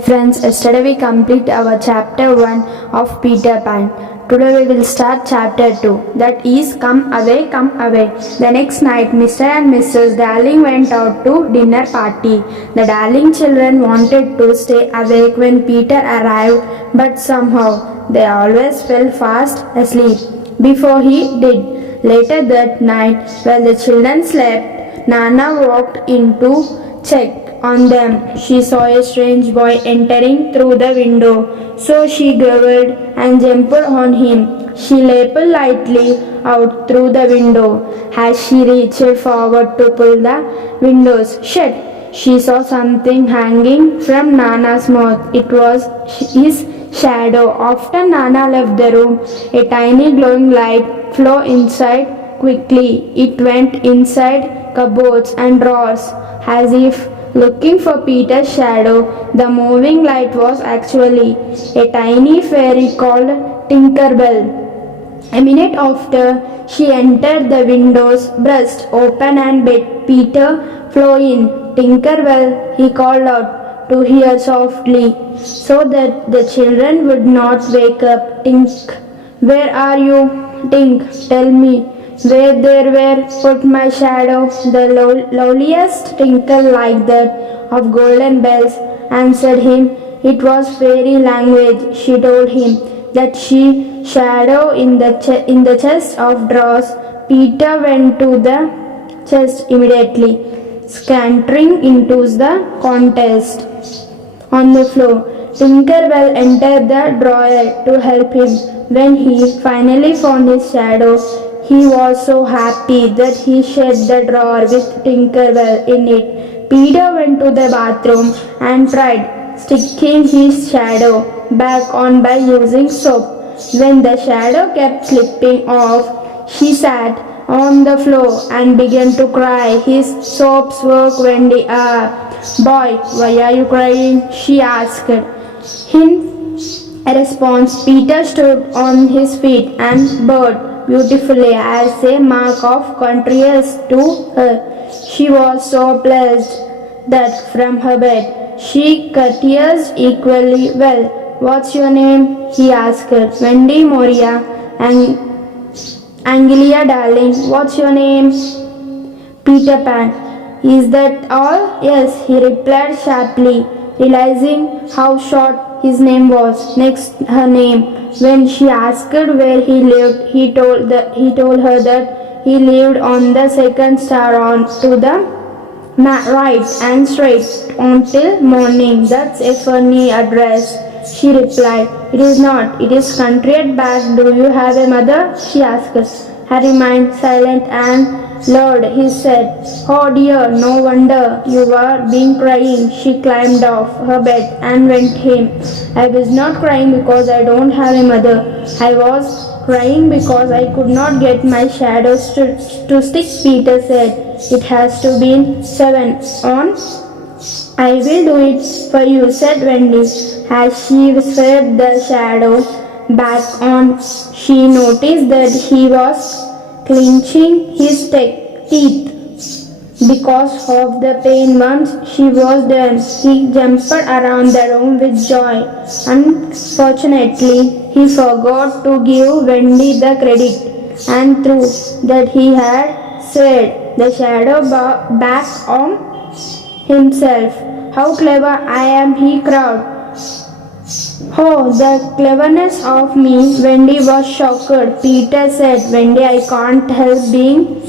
Friends, yesterday we complete our chapter 1 of Peter Pan. Today we will start chapter 2, that is Come Away, Come Away. The next night, Mr. and Mrs. Darling went out to dinner party. The Darling children wanted to stay awake when Peter arrived, but somehow they always fell fast asleep before he did. Later that night, while the children slept, Nana walked in to check on them. She saw a strange boy entering through the window, so she growled and jumped on him. She leaped lightly out through the window. As she reached forward to pull the windows shut, she saw something hanging from Nana's mouth. It was his shadow. After Nana left the room, a tiny glowing light flew inside quickly. It went inside cupboards and drawers as if looking for Peter's shadow. The moving light was actually a tiny fairy called Tinkerbell. A minute after she entered, the windows burst open and Peter flew in. Tinkerbell, he called out to her softly so that the children would not wake up. Tink, where are you? Tink, tell me where there were put my shadow. The loveliest tinkle like that of golden bells answered him. It was fairy language. She told him that she shadow in the chest of drawers. Peter went to the chest immediately, scattering into the contest on the floor. Tinkerbell entered the drawer to help him. When he finally found his shadow, he was so happy that he shut the drawer with Tinkerbell in it. Peter went to the bathroom and tried sticking his shadow back on by using soap. When the shadow kept slipping off, he sat on the floor and began to cry. His soaps work, Wendy. Boy, why are you crying? She asked. In response, Peter stood on his feet and bowed beautifully as a mark of contrition to her. She was so pleased that from her bed she courteoused equally well. What's your name? He asked. Wendy Moria and Angelia Darling. What's your name? Peter Pan. Is that all? Yes, he replied sharply, realizing how short his name was. Next, her name. When she asked where he lived, he told her that he lived on the second star on to the right and straight until morning. That's a funny address, she replied. It is not. It is country at back. Do you have a mother? She asked. Harry remained silent and Lord, he said. Oh dear, no wonder you are being crying. She climbed off her bed and went him. I was not crying because I don't have a mother. I was crying because I could not get my shadows to stick, Peter said. It has to be 7 on. I will do it for you, said Wendy. As she swept the shadow back on, she noticed that he was clenching his teeth because of the pain. Once she was done, he jumped around the room with joy. Unfortunately, he forgot to give Wendy the credit, and through that he had swayed the shadow back on himself. How clever I am, he cried. Oh, the cleverness of me. Wendy was shocked. Peter said, Wendy, I can't help being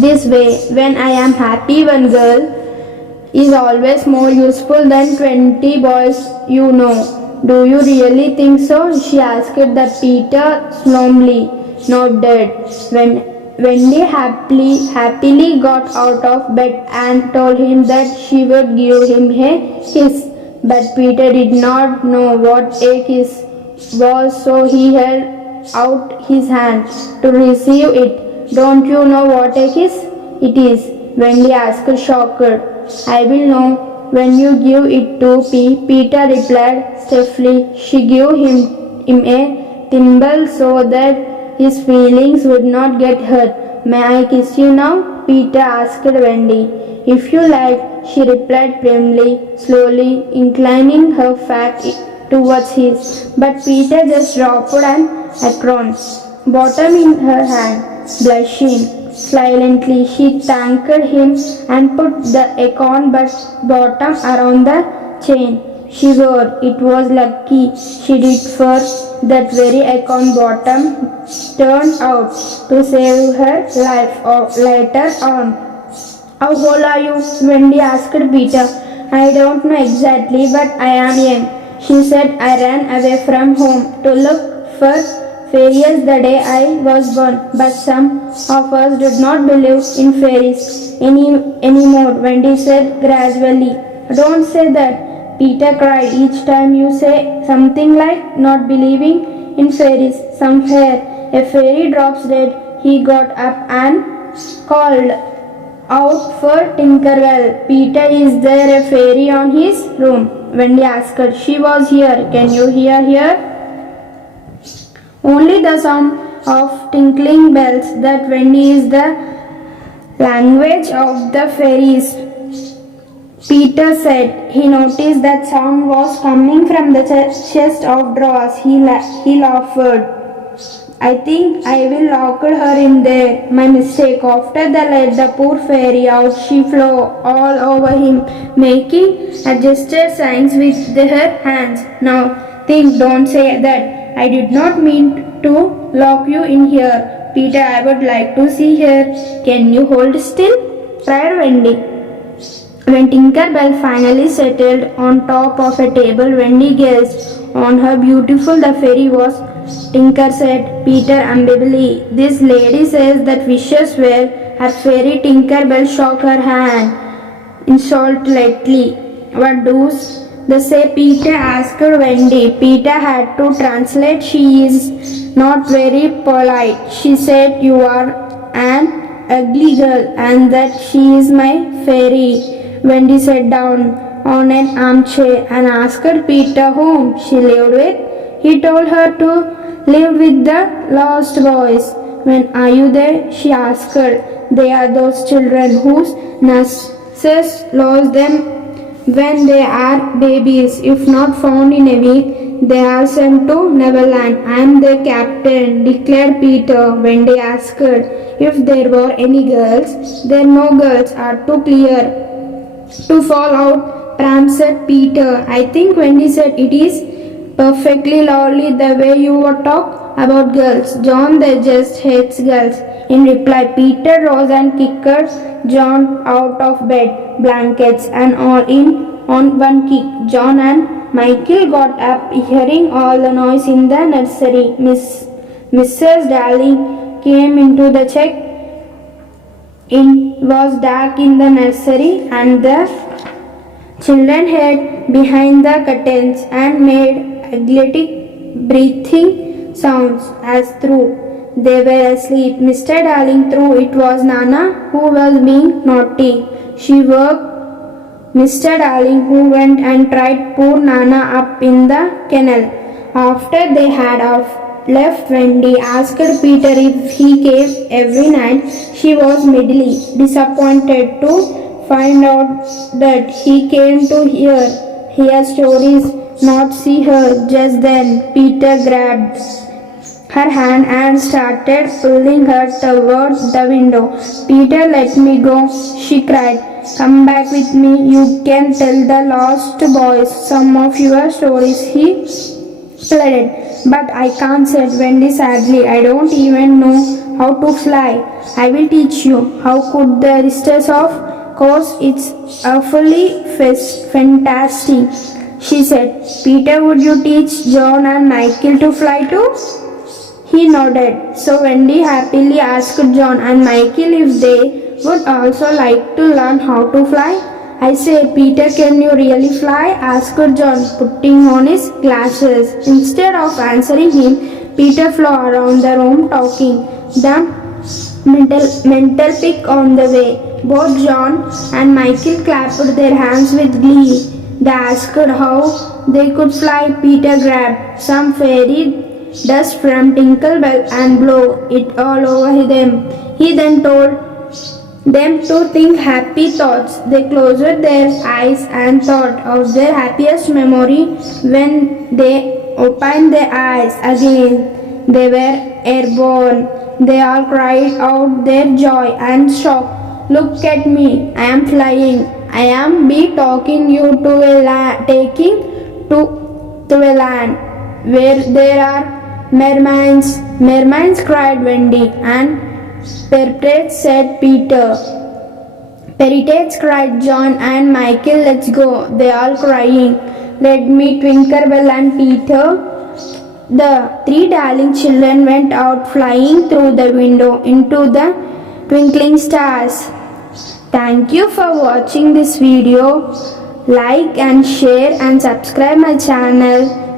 this way. When I am happy, one girl is always more useful than 20 boys you know. Do you really think so? She asked. The Peter solemnly nodded. When Wendy happily got out of bed and told him that she would give him a kiss. But Peter did not know what a kiss was, so he held out his hand to receive it. Don't you know what a kiss it is? Wendy asked, shocked. I will know when you give it to me, Peter replied stiffly. She gave him a thimble so that his feelings would not get hurt. May I kiss you now? Peter asked Wendy. If you like, she replied primly, slowly inclining her face towards his. But Peter just dropped an apron bottom in her hand. Blushing silently, she thanked him and put the acorn bottom around the chain she wore. It was lucky she did, for that very acorn bottom turned out to save her life later on. How old are you? Wendy asked Peter. I don't know exactly, but I am young. She said, I ran away from home to look for fairies the day I was born, but some of us did not believe in fairies anymore, Wendy said gradually. Don't say that, Peter cried. Each time you say something like not believing in fairies, somewhere a fairy drops dead. He got up and called out for Tinkerbell. Peter, is there a fairy on his room? Wendy asked. She was here. Can you hear her? Only the sound of tinkling bells. That, Wendy, is the language of the fairies, Peter said. He noticed that sound was coming from the chest of drawers. He laughed. I think I will lock her in there. My mistake. After they let the poor fairy out, she flew all over him, making adjusted signs with her hands. Now think, don't say that. I did not mean to lock you in here. Peter, I would like to see her. Can you hold still? Cried Wendy. When Tinkerbell finally settled on top of a table, Wendy gazed on her. Beautiful the fairy was, Tinker said. Peter ambiguously. This lady says that wishes were her fairy. Tinkerbell shook her hand insolently. What does they say? Peter asked Wendy. Peter had to translate. She is not very polite. She said you are an ugly girl and that she is my fairy. Wendy sat down on an armchair and asked Peter whom she lived with. He told her to live with the lost boys. When are you there? She asked. They are those children whose nurses lost them when they are babies. If not found in a week, they are sent to Neverland. I am their captain, declared Peter. Wendy asked if there were any girls. There no girls are too clear to fall out, said Peter. I think, Wendy said, it is perfectly lovely the way you talk about girls. John, they just hates girls. In reply, Peter rose and kicked John out of bed, blankets and all in on one kick. John and Michael got up, hearing all the noise in the nursery. Mrs. Darling came into the check. It was dark in the nursery and the children hid behind the curtains and made agitated breathing sounds as though they were asleep. Mr. Darling thought it was Nana who was being naughty. She woke Mr. Darling, who went and tried poor Nana up in the kennel. After they had left, Wendy asked Peter if he came every night. She was mildly disappointed to find out that he came to hear stories, not see her. Just then Peter grabbed her hand and started pulling her towards the window. Peter, let me go, she cried. Come back with me. You can tell the lost boys some of your stories, he pleaded. But I can't, said Wendy sadly. I don't even know how to fly. I will teach you. How could the rest of course, it's awfully fantastic, she said. Peter, would you teach John and Michael to fly too? He nodded. So Wendy happily asked John and Michael if they would also like to learn how to fly. I say, Peter, can you really fly? Asked John, putting on his glasses. Instead of answering him, Peter flew around the room talking. The mental pick on the way. Both John and Michael clapped their hands with glee. They asked how they could fly. Peter grabbed some fairy dust from Tinkerbell and blew it all over them. He then told them to think happy thoughts. They closed their eyes and thought of their happiest memory. When they opened their eyes again, they were airborne. They all cried out their joy and shock. Look at me, I am flying. I am be talking you to a land, taking to a land where there are mermaids. Mermaids, cried Wendy, and Perpetrates, said Peter. Peritates, cried John and Michael. Let's go. They all crying. Let me, Tinkerbell and Peter. The three darling children went out flying through the window into the twinkling stars. Thank you for watching this video. Like and share and subscribe my channel.